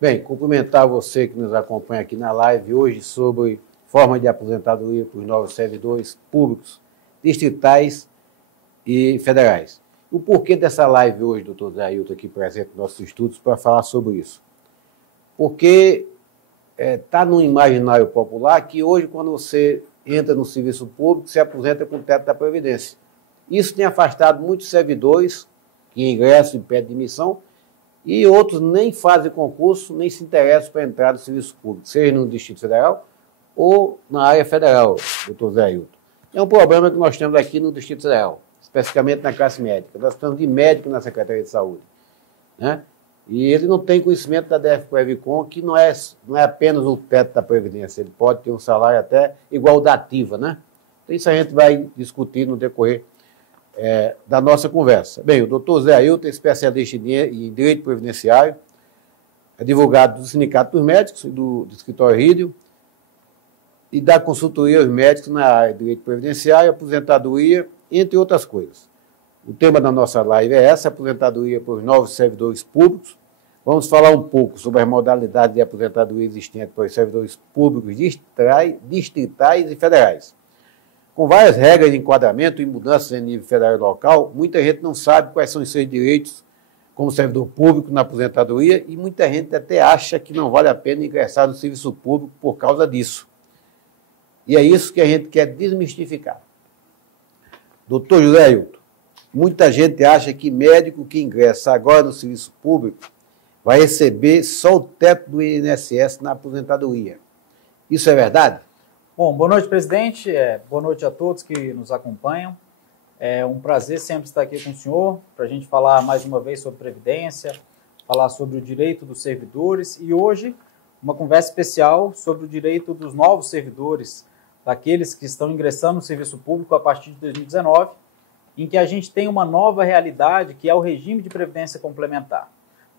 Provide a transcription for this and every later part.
Bem, cumprimentar você que nos acompanha aqui na live hoje sobre forma de aposentadoria para os novos servidores públicos, distritais e federais. O porquê dessa live hoje, doutor Zé Ailton, aqui presente nos nossos estudos, para falar sobre isso? Porque está no imaginário popular que hoje, quando você entra no serviço público, se aposenta com o teto da Previdência. Isso tem afastado muitos servidores que ingressam e pedem demissão, e outros nem fazem concurso, nem se interessam para entrar no serviço público, seja no Distrito Federal ou na área federal, doutor Zé Ailton. É um problema que nós temos aqui no Distrito Federal, especificamente na classe médica. Nós estamos de médico na Secretaria de Saúde, né? E ele não tem conhecimento da DF-Previcon, que não é apenas o teto da Previdência, ele pode ter um salário até igual ao da ativa, né? Então isso a gente vai discutir no decorrer da nossa conversa. Bem, o doutor Zé Ailton é especialista em Direito Previdenciário, é advogado do Sindicato dos Médicos, do Escritório Rídio, e dá consultoria aos médicos na área de Direito Previdenciário, aposentadoria, entre outras coisas. O tema da nossa live é essa, aposentadoria para os novos servidores públicos. Vamos falar um pouco sobre as modalidades de aposentadoria existentes para os servidores públicos distritais e federais. Com várias regras de enquadramento e mudanças em nível federal e local, muita gente não sabe quais são os seus direitos como servidor público na aposentadoria e muita gente até acha que não vale a pena ingressar no serviço público por causa disso. E é isso que a gente quer desmistificar. Doutor José Ailton, muita gente acha que médico que ingressa agora no serviço público vai receber só o teto do INSS na aposentadoria. Isso é verdade? Bom, boa noite, presidente. Boa noite a todos que nos acompanham. É um prazer sempre estar aqui com o senhor para a gente falar mais uma vez sobre Previdência, falar sobre o direito dos servidores e hoje uma conversa especial sobre o direito dos novos servidores, daqueles que estão ingressando no serviço público a partir de 2019, em que a gente tem uma nova realidade que é o regime de previdência complementar.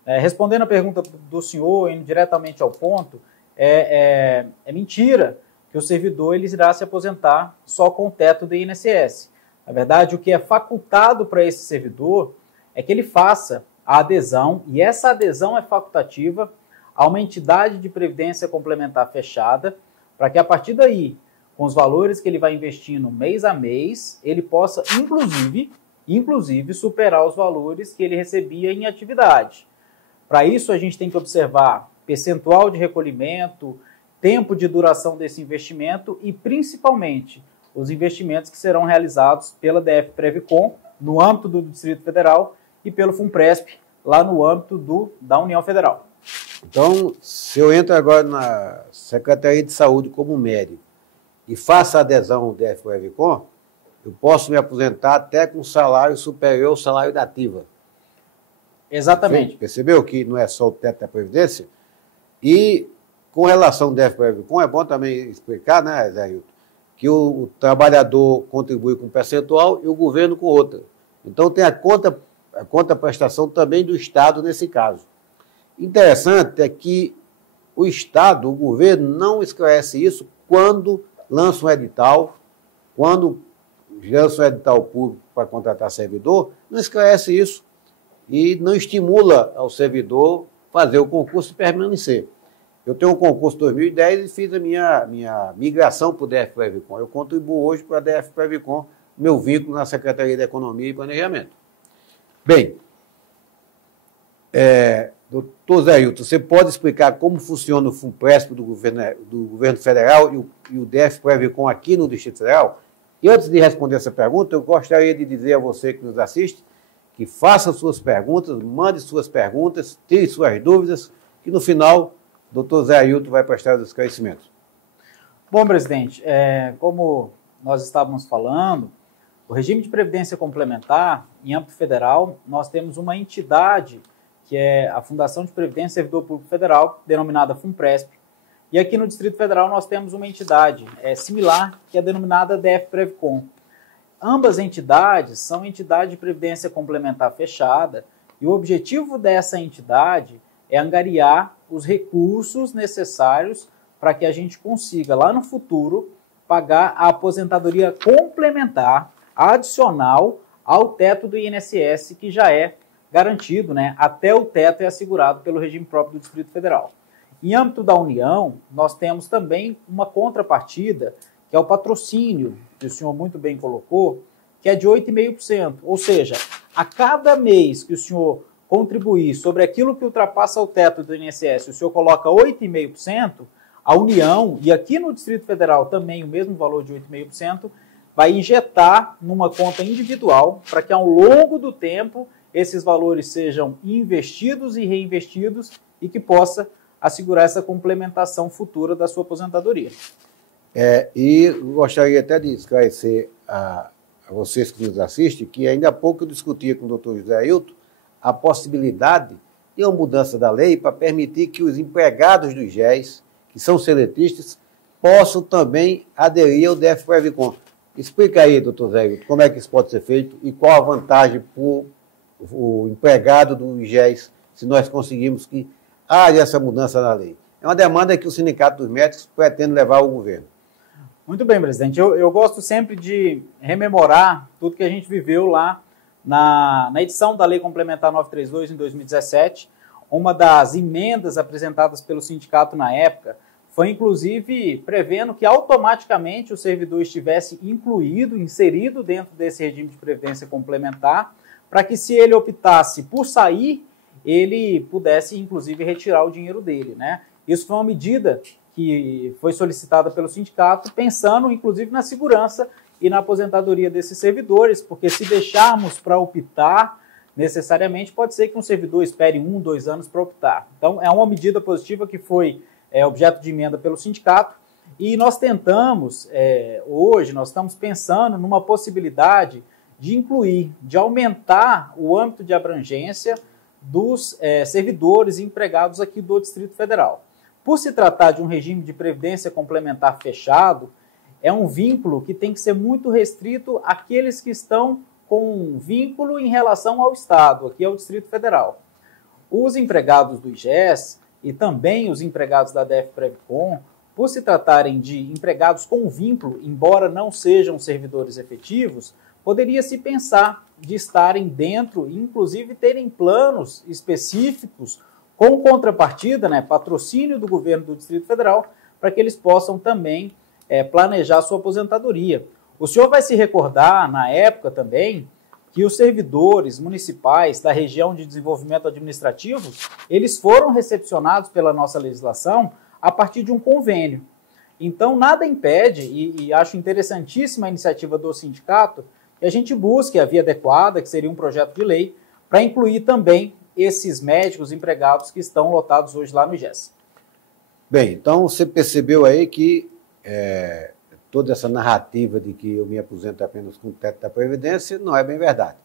Respondendo a pergunta do senhor, indo diretamente ao ponto, é mentira que o servidor ele irá se aposentar só com o teto do INSS. Na verdade, o que é facultado para esse servidor é que ele faça a adesão, e essa adesão é facultativa a uma entidade de previdência complementar fechada, para que a partir daí, com os valores que ele vai investindo mês a mês, ele possa, inclusive superar os valores que ele recebia em atividade. Para isso, a gente tem que observar percentual de recolhimento, tempo de duração desse investimento e, principalmente, os investimentos que serão realizados pela DF-Previcon no âmbito do Distrito Federal e pelo FUNPRESP, lá no âmbito da União Federal. Então, se eu entro agora na Secretaria de Saúde como médico e faço a adesão ao DF-Previcon, eu posso me aposentar até com salário superior ao salário da ativa. Exatamente. Percebeu que não é só o teto da Previdência? E com relação ao DF-Previcon, é bom também explicar, né, Zé Ailton, que o trabalhador contribui com um percentual e o governo com outra. Então tem a contraprestação também do Estado nesse caso. Interessante é que o Estado, o governo, não esclarece isso quando lança um edital, público para contratar servidor, não esclarece isso e não estimula ao servidor fazer o concurso e permanecer. Eu tenho um concurso em 2010 e fiz a minha migração para o DF-Previcon. Eu contribuo hoje para a DF-Previcon, meu vínculo na Secretaria de Economia e Planejamento. Bem, doutor Zé Ailton, você pode explicar como funciona o FUNPRESP do governo federal e o DF-Previcon aqui no Distrito Federal? E antes de responder essa pergunta, eu gostaria de dizer a você que nos assiste que faça suas perguntas, mande suas perguntas, tire suas dúvidas, que no final o doutor Zé Ailton vai prestar os esclarecimentos. Bom, presidente, como nós estávamos falando, o regime de previdência complementar, em âmbito federal, nós temos uma entidade que é a Fundação de Previdência e Servidor Público Federal, denominada FUNPRESP, e aqui no Distrito Federal nós temos uma entidade similar, que é denominada DF-Previcon. Ambas entidades são entidades de previdência complementar fechada e o objetivo dessa entidade é angariar os recursos necessários para que a gente consiga, lá no futuro, pagar a aposentadoria complementar adicional ao teto do INSS, que já é garantido, né, até o teto é assegurado pelo regime próprio do Distrito Federal. Em âmbito da União, nós temos também uma contrapartida, que é o patrocínio, que o senhor muito bem colocou, que é de 8,5%. Ou seja, a cada mês que o senhor contribuir sobre aquilo que ultrapassa o teto do INSS, o senhor coloca 8,5%, a União, e aqui no Distrito Federal também o mesmo valor de 8,5%, vai injetar numa conta individual para que ao longo do tempo esses valores sejam investidos e reinvestidos e que possa assegurar essa complementação futura da sua aposentadoria. E gostaria até de esclarecer a vocês que nos assistem que ainda há pouco eu discutia com o doutor José Ailton a possibilidade de uma mudança da lei para permitir que os empregados do IGES, que são seletistas, possam também aderir ao DF-Previcon. Explica aí, doutor Zé Ailton, como é que isso pode ser feito e qual a vantagem para o empregado do IGES se nós conseguirmos que haja essa mudança na lei. É uma demanda que o Sindicato dos Médicos pretende levar ao governo. Muito bem, presidente. Eu gosto sempre de rememorar tudo que a gente viveu lá na edição da Lei Complementar 932, em 2017. Uma das emendas apresentadas pelo sindicato na época foi, inclusive, prevendo que automaticamente o servidor estivesse inserido dentro desse regime de previdência complementar, para que, se ele optasse por sair, ele pudesse, inclusive, retirar o dinheiro dele, né? Isso foi uma medida que foi solicitada pelo sindicato, pensando, inclusive, na segurança e na aposentadoria desses servidores, porque se deixarmos para optar, necessariamente pode ser que um servidor espere 1, 2 anos para optar. Então, é uma medida positiva que foi objeto de emenda pelo sindicato, e nós tentamos, hoje, nós estamos pensando numa possibilidade de incluir, de aumentar o âmbito de abrangência dos servidores e empregados aqui do Distrito Federal. Por se tratar de um regime de previdência complementar fechado, é um vínculo que tem que ser muito restrito àqueles que estão com um vínculo em relação ao Estado, aqui é o Distrito Federal. Os empregados do IGES e também os empregados da DF-Previcon, por se tratarem de empregados com vínculo, embora não sejam servidores efetivos, poderia-se pensar de estarem dentro, inclusive terem planos específicos com contrapartida, né, patrocínio do governo do Distrito Federal, para que eles possam também planejar sua aposentadoria. O senhor vai se recordar, na época também, que os servidores municipais da região de desenvolvimento administrativo, eles foram recepcionados pela nossa legislação a partir de um convênio. Então, nada impede, e acho interessantíssima a iniciativa do sindicato, que a gente busque a via adequada, que seria um projeto de lei, para incluir também esses médicos empregados que estão lotados hoje lá no IGES. Bem, então você percebeu aí que toda essa narrativa de que eu me aposento apenas com o teto da Previdência não é bem verdade.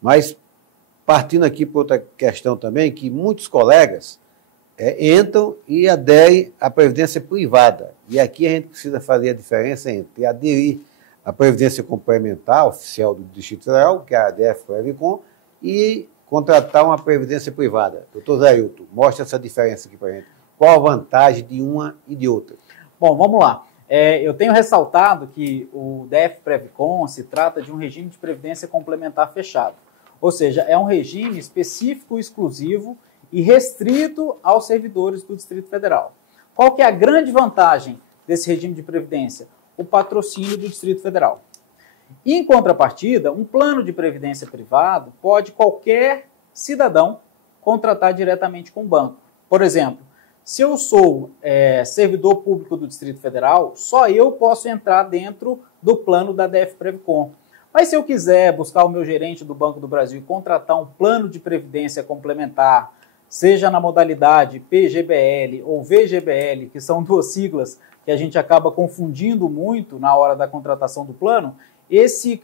Mas, partindo aqui para outra questão também, que muitos colegas entram e aderem à Previdência privada. E aqui a gente precisa fazer a diferença entre aderir à Previdência complementar oficial do Distrito Federal, que é a DF-Previcon, e contratar uma Previdência privada. Doutor Zé Ailton, mostra essa diferença aqui para a gente. Qual a vantagem de uma e de outra? Bom, vamos lá. Eu tenho ressaltado que o DF-Previcon se trata de um regime de previdência complementar fechado. Ou seja, é um regime específico, exclusivo e restrito aos servidores do Distrito Federal. Qual que é a grande vantagem desse regime de previdência? O patrocínio do Distrito Federal. Em contrapartida, um plano de previdência privado pode qualquer cidadão contratar diretamente com o banco. Por exemplo, se eu sou servidor público do Distrito Federal, só eu posso entrar dentro do plano da DF-Previcon. Mas se eu quiser buscar o meu gerente do Banco do Brasil e contratar um plano de previdência complementar, seja na modalidade PGBL ou VGBL, que são duas siglas que a gente acaba confundindo muito na hora da contratação do plano,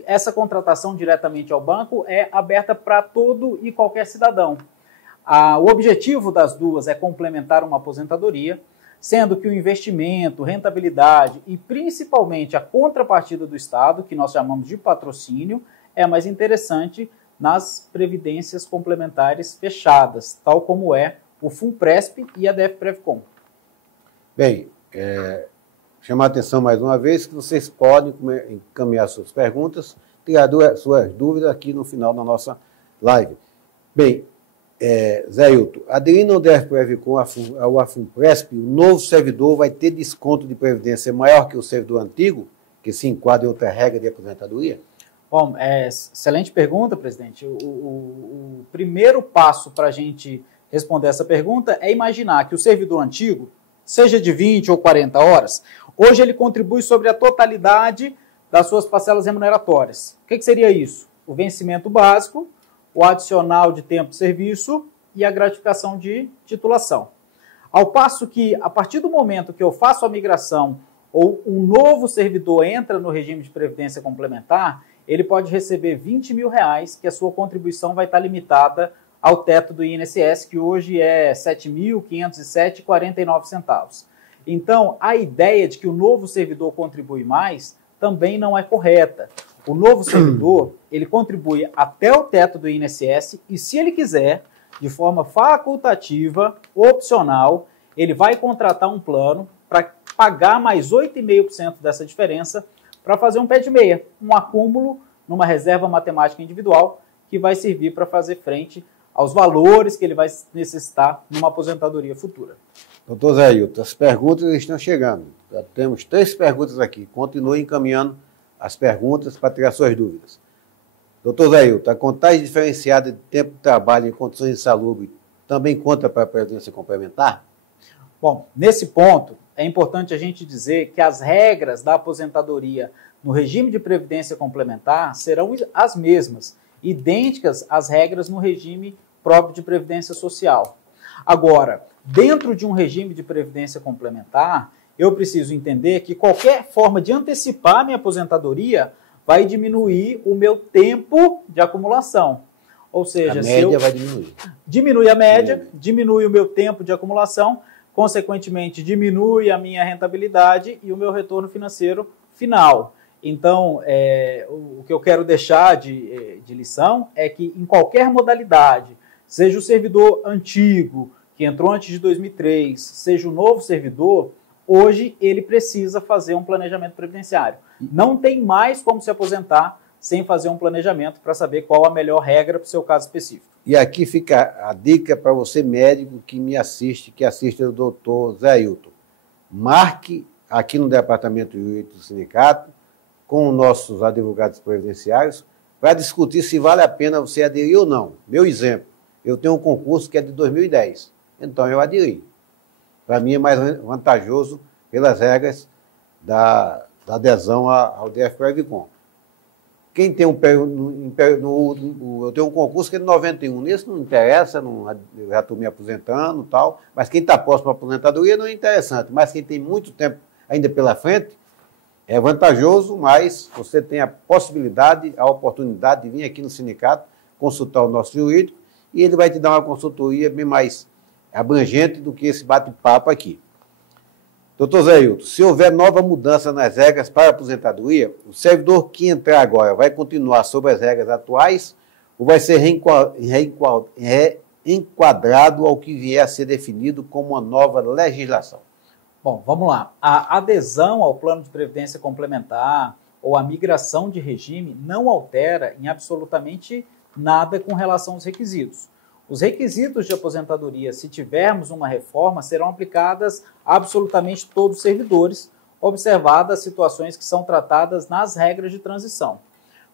essa contratação diretamente ao banco é aberta para todo e qualquer cidadão. O objetivo das duas é complementar uma aposentadoria, sendo que o investimento, rentabilidade e principalmente a contrapartida do Estado, que nós chamamos de patrocínio, é mais interessante nas previdências complementares fechadas, tal como é o FUNPRESP e a DF-Previcon. Bem, chamar a atenção mais uma vez que vocês podem encaminhar suas perguntas, tirar suas dúvidas aqui no final da nossa live. Bem, Zé Hilton, aderindo ao DF-Previcon, ao AFUNPRESP, o novo servidor vai ter desconto de previdência maior que o servidor antigo, que se enquadra em outra regra de aposentadoria? Bom, excelente pergunta, presidente. O primeiro passo para a gente responder essa pergunta é imaginar que o servidor antigo, seja de 20 ou 40 horas, hoje ele contribui sobre a totalidade das suas parcelas remuneratórias. O que seria isso? O vencimento básico, o adicional de tempo de serviço e a gratificação de titulação. Ao passo que, a partir do momento que eu faço a migração ou um novo servidor entra no regime de previdência complementar, ele pode receber R$20 mil, que a sua contribuição vai estar limitada ao teto do INSS, que hoje é R$ 7.507,49. Então, a ideia de que o novo servidor contribui mais também não é correta. O novo servidor, ele contribui até o teto do INSS e, se ele quiser, de forma facultativa, opcional, ele vai contratar um plano para pagar mais 8,5% dessa diferença para fazer um pé de meia, um acúmulo numa reserva matemática individual que vai servir para fazer frente aos valores que ele vai necessitar numa aposentadoria futura. Doutor Zé Hilton, as perguntas estão chegando. Já temos 3 perguntas aqui. Continue encaminhando as perguntas para tirar suas dúvidas. Doutor Zé Hilton, a contagem diferenciada de tempo de trabalho em condições insalubres também conta para a previdência complementar? Bom, nesse ponto, é importante a gente dizer que as regras da aposentadoria no regime de previdência complementar serão as mesmas, idênticas às regras no regime próprio de previdência social. Agora, dentro de um regime de previdência complementar, eu preciso entender que qualquer forma de antecipar minha aposentadoria vai diminuir o meu tempo de acumulação. Ou seja, a média vai diminuir. Diminui a média, diminui o meu tempo de acumulação, consequentemente diminui a minha rentabilidade e o meu retorno financeiro final. Então, o que eu quero deixar de lição é que em qualquer modalidade, seja o servidor antigo, que entrou antes de 2003, seja o novo servidor, hoje ele precisa fazer um planejamento previdenciário. Não tem mais como se aposentar sem fazer um planejamento para saber qual a melhor regra para o seu caso específico. E aqui fica a dica para você, médico, que me assiste, que assiste o doutor Zé Hilton. Marque aqui no departamento jurídico do sindicato, com os nossos advogados previdenciários, para discutir se vale a pena você aderir ou não. Meu exemplo, eu tenho um concurso que é de 2010, então eu aderi. Para mim é mais vantajoso pelas regras da adesão ao DF-Previcon. Quem tem eu tenho um concurso que é de 91, nesse não interessa, eu já estou me aposentando e tal, mas quem está próximo à aposentadoria não é interessante, mas quem tem muito tempo ainda pela frente, é vantajoso, mas você tem a possibilidade, a oportunidade de vir aqui no sindicato, consultar o nosso jurídico, e ele vai te dar uma consultoria bem mais abrangente do que esse bate-papo aqui. Doutor Zé Hilton, se houver nova mudança nas regras para a aposentadoria, o servidor que entrar agora vai continuar sob as regras atuais ou vai ser reenquadrado ao que vier a ser definido como uma nova legislação? Bom, vamos lá. A adesão ao plano de previdência complementar ou a migração de regime não altera em absolutamente nada com relação aos requisitos. Os requisitos de aposentadoria, se tivermos uma reforma, serão aplicadas a absolutamente todos os servidores, observadas as situações que são tratadas nas regras de transição.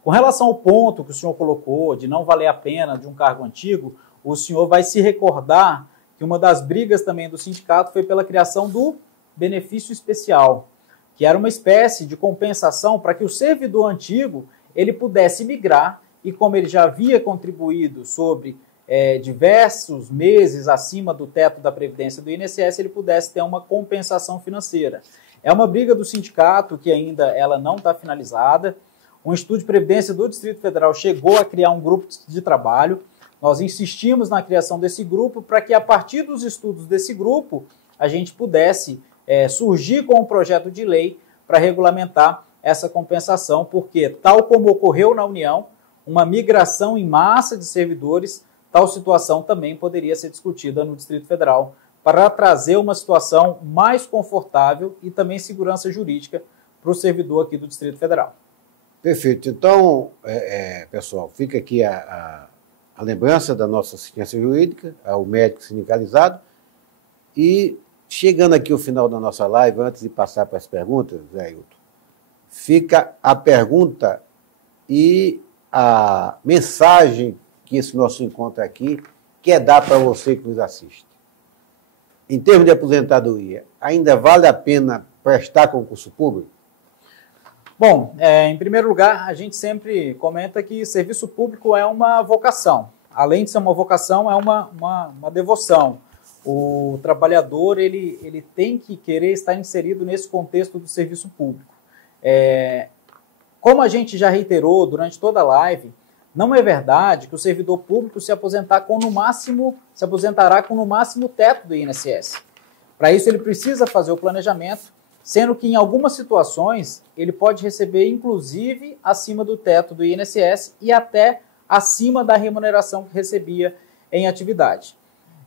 Com relação ao ponto que o senhor colocou, de não valer a pena de um cargo antigo, o senhor vai se recordar que uma das brigas também do sindicato foi pela criação do benefício especial, que era uma espécie de compensação para que o servidor antigo ele pudesse migrar e, como ele já havia contribuído sobre diversos meses acima do teto da Previdência do INSS, ele pudesse ter uma compensação financeira. É uma briga do sindicato que ainda ela não está finalizada. O Instituto de Previdência do Distrito Federal chegou a criar um grupo de trabalho. Nós insistimos na criação desse grupo para que, a partir dos estudos desse grupo, a gente pudesse surgir com um projeto de lei para regulamentar essa compensação, porque, tal como ocorreu na União, uma migração em massa de servidores, tal situação também poderia ser discutida no Distrito Federal para trazer uma situação mais confortável e também segurança jurídica para o servidor aqui do Distrito Federal. Perfeito. Então, pessoal, fica aqui a lembrança da nossa assistência jurídica, ao médico sindicalizado. E chegando aqui ao final da nossa live, antes de passar para as perguntas, Zé Ailton, fica a pergunta e a mensagem que esse nosso encontro aqui quer dar para você que nos assiste. Em termos de aposentadoria, ainda vale a pena prestar concurso público? Bom, em primeiro lugar, a gente sempre comenta que serviço público é uma vocação. Além de ser uma vocação, é uma devoção. O trabalhador ele tem que querer estar inserido nesse contexto do serviço público. Como a gente já reiterou durante toda a live, não é verdade que o servidor público se aposentará com no máximo o teto do INSS. Para isso, ele precisa fazer o planejamento, sendo que em algumas situações ele pode receber, inclusive, acima do teto do INSS e até acima da remuneração que recebia em atividade.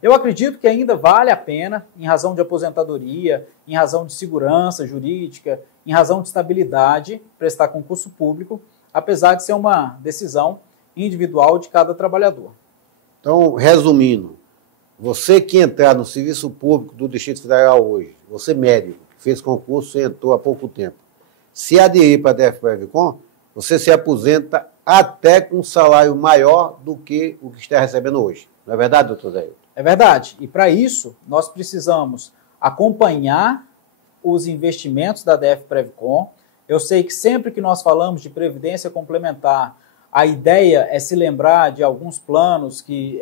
Eu acredito que ainda vale a pena, em razão de aposentadoria, em razão de segurança jurídica, em razão de estabilidade, prestar concurso público, apesar de ser uma decisão individual de cada trabalhador. Então, resumindo, você que entrar no serviço público do Distrito Federal hoje, você médico, que fez concurso e entrou há pouco tempo, se aderir para a DF-Previcon, você se aposenta até com um salário maior do que o que está recebendo hoje. Não é verdade, doutor Zé Ailton? É verdade. E para isso, nós precisamos acompanhar os investimentos da DF-Previcon. Eu sei que sempre que nós falamos de previdência complementar, a ideia é se lembrar de alguns planos que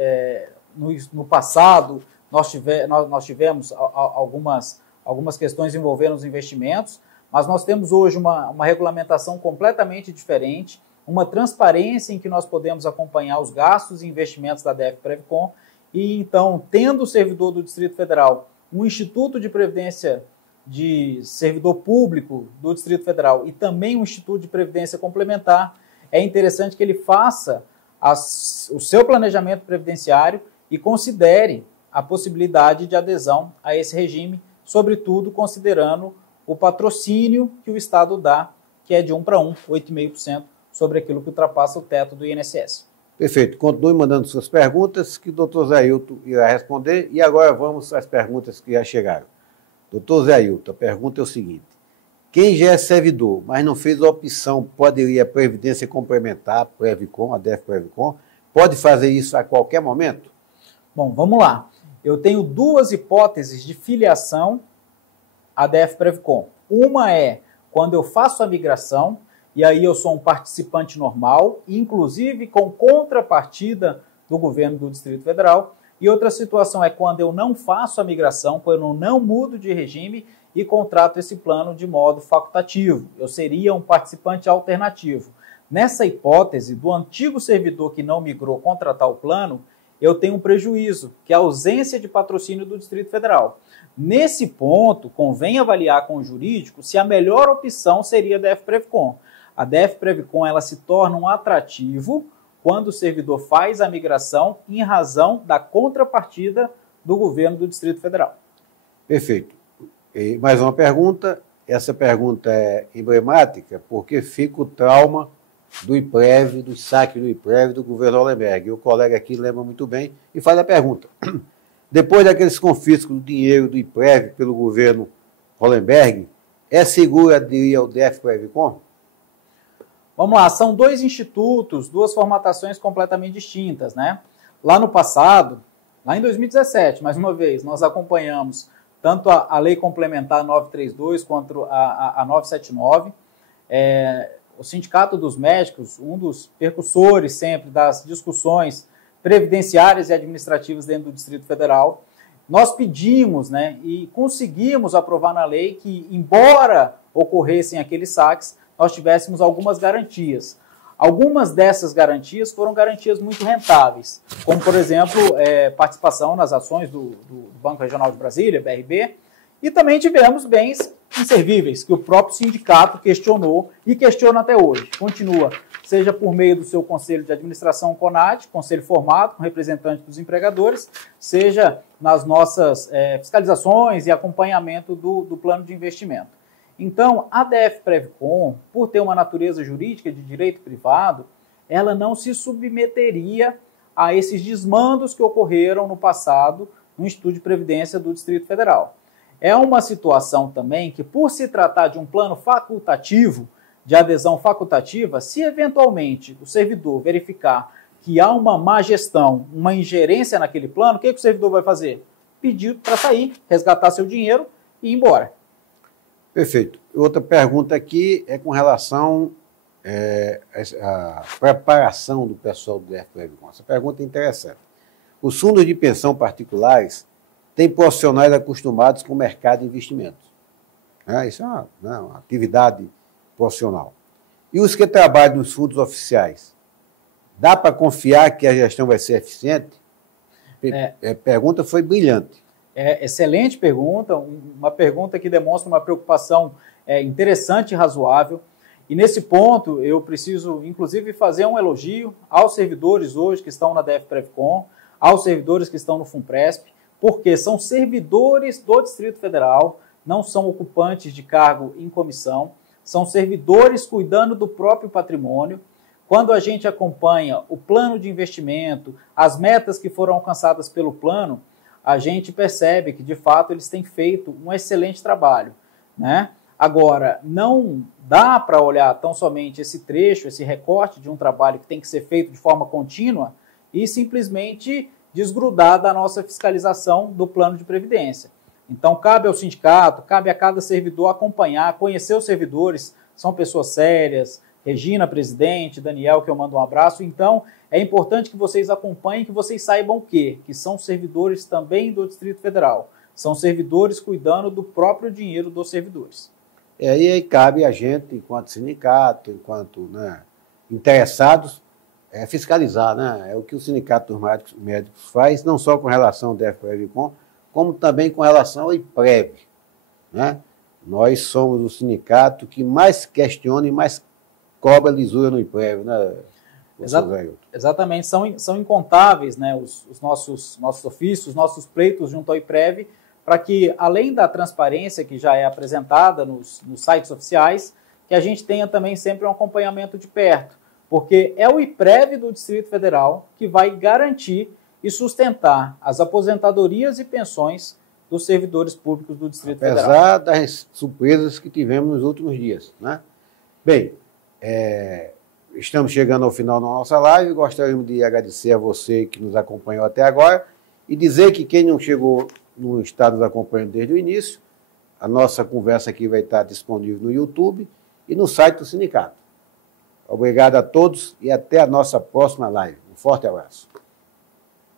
no passado nós tivemos algumas questões envolvendo os investimentos, mas nós temos hoje uma regulamentação completamente diferente, uma transparência em que nós podemos acompanhar os gastos e investimentos da DF-Previcon, e então, tendo o servidor do Distrito Federal um Instituto de Previdência de Servidor Público do Distrito Federal e também um Instituto de Previdência Complementar, é interessante que ele faça o seu planejamento previdenciário e considere a possibilidade de adesão a esse regime, sobretudo considerando o patrocínio que o Estado dá, que é de 1 para 1, 8,5% sobre aquilo que ultrapassa o teto do INSS. Perfeito. Continue mandando suas perguntas, que o doutor Zé Ailton irá responder. E agora vamos às perguntas que já chegaram. Doutor Zé Ailton, a pergunta é o seguinte: quem já é servidor, mas não fez a opção, pode ir à Previdência Complementar, Previcon, a DF-Previcon, pode fazer isso a qualquer momento? Bom, vamos lá. Eu tenho duas hipóteses de filiação à DF-Previcon. Uma é quando eu faço a migração, e aí eu sou um participante normal, inclusive com contrapartida do governo do Distrito Federal. E outra situação é quando eu não faço a migração, quando eu não mudo de regime e contrato esse plano de modo facultativo. Eu seria um participante alternativo. Nessa hipótese, do antigo servidor que não migrou contratar o plano, eu tenho um prejuízo, que é a ausência de patrocínio do Distrito Federal. Nesse ponto, convém avaliar com o jurídico se a melhor opção seria a DF-Previcon. A DF-Previcon ela se torna um atrativo quando o servidor faz a migração em razão da contrapartida do governo do Distrito Federal. Perfeito. E mais uma pergunta. Essa pergunta é emblemática porque fica o trauma do IPREV, do saque do IPREV do governo Hollenberg. E o colega aqui lembra muito bem e faz a pergunta. Depois daqueles confiscos do dinheiro do IPREV pelo governo Hollenberg, é seguro aderir ao DF-Previcon? Vamos lá, são dois institutos, duas formatações completamente distintas, né? Lá no passado, lá em 2017, mais uma vez, nós acompanhamos tanto a Lei Complementar 932 quanto a 979. O Sindicato dos Médicos, um dos percussores sempre das discussões previdenciárias e administrativas dentro do Distrito Federal, nós pedimos, né, e conseguimos aprovar na lei que, embora ocorressem aqueles saques, nós tivéssemos algumas garantias. Algumas dessas garantias foram garantias muito rentáveis, como, por exemplo, participação nas ações do Banco Regional de Brasília, BRB, e também tivemos bens inservíveis, que o próprio sindicato questionou e questiona até hoje. Continua, seja por meio do seu Conselho de Administração CONAD, conselho formado com representantes dos empregadores, seja nas nossas fiscalizações e acompanhamento do plano de investimento. Então, a DF-Previcon, por ter uma natureza jurídica de direito privado, ela não se submeteria a esses desmandos que ocorreram no passado no Instituto de Previdência do Distrito Federal. É uma situação também que, por se tratar de um plano facultativo, de adesão facultativa, se eventualmente o servidor verificar que há uma má gestão, uma ingerência naquele plano, o que o servidor vai fazer? Pedir para sair, resgatar seu dinheiro e ir embora. Perfeito. Outra pergunta aqui é com relação à preparação do pessoal do DFPrevicon. Essa pergunta é interessante. Os fundos de pensão particulares têm profissionais acostumados com o mercado de investimentos. Isso é uma atividade profissional. E os que trabalham nos fundos oficiais? Dá para confiar que a gestão vai ser eficiente? A pergunta foi brilhante. Excelente pergunta, uma pergunta que demonstra uma preocupação interessante e razoável. E nesse ponto eu preciso, inclusive, fazer um elogio aos servidores hoje que estão na DFPrevicon, aos servidores que estão no FUNPRESP, porque são servidores do Distrito Federal, não são ocupantes de cargo em comissão, são servidores cuidando do próprio patrimônio. Quando a gente acompanha o plano de investimento, as metas que foram alcançadas pelo plano, a gente percebe que, de fato, eles têm feito um excelente trabalho, né? Agora, não dá para olhar tão somente esse trecho, esse recorte de um trabalho que tem que ser feito de forma contínua e simplesmente desgrudar da nossa fiscalização do plano de previdência. Então, cabe ao sindicato, cabe a cada servidor acompanhar, conhecer os servidores, são pessoas sérias, Regina, presidente, Daniel, que eu mando um abraço. Então, é importante que vocês acompanhem, que vocês saibam o quê? Que são servidores também do Distrito Federal. São servidores cuidando do próprio dinheiro dos servidores. E aí cabe a gente, enquanto sindicato, enquanto interessados, fiscalizar, né? É o que o Sindicato dos Médicos faz, não só com relação ao DFPrevicon, como também com relação ao IPREV, né? Nós somos o sindicato que mais questiona e mais cobra lisura no IPREV, né? Exatamente, são incontáveis, né, os nossos ofícios, nossos pleitos junto ao IPREV, para que, além da transparência que já é apresentada nos sites oficiais, que a gente tenha também sempre um acompanhamento de perto, porque é o IPREV do Distrito Federal que vai garantir e sustentar as aposentadorias e pensões dos servidores públicos do Distrito Federal. Apesar das surpresas que tivemos nos últimos dias, né? Bem, estamos chegando ao final da nossa live. Gostaríamos de agradecer a você que nos acompanhou até agora e dizer que quem não chegou, não está nos acompanhando desde o início, a nossa conversa aqui vai estar disponível no YouTube e no site do sindicato. Obrigado a todos e até a nossa próxima live. Um forte abraço.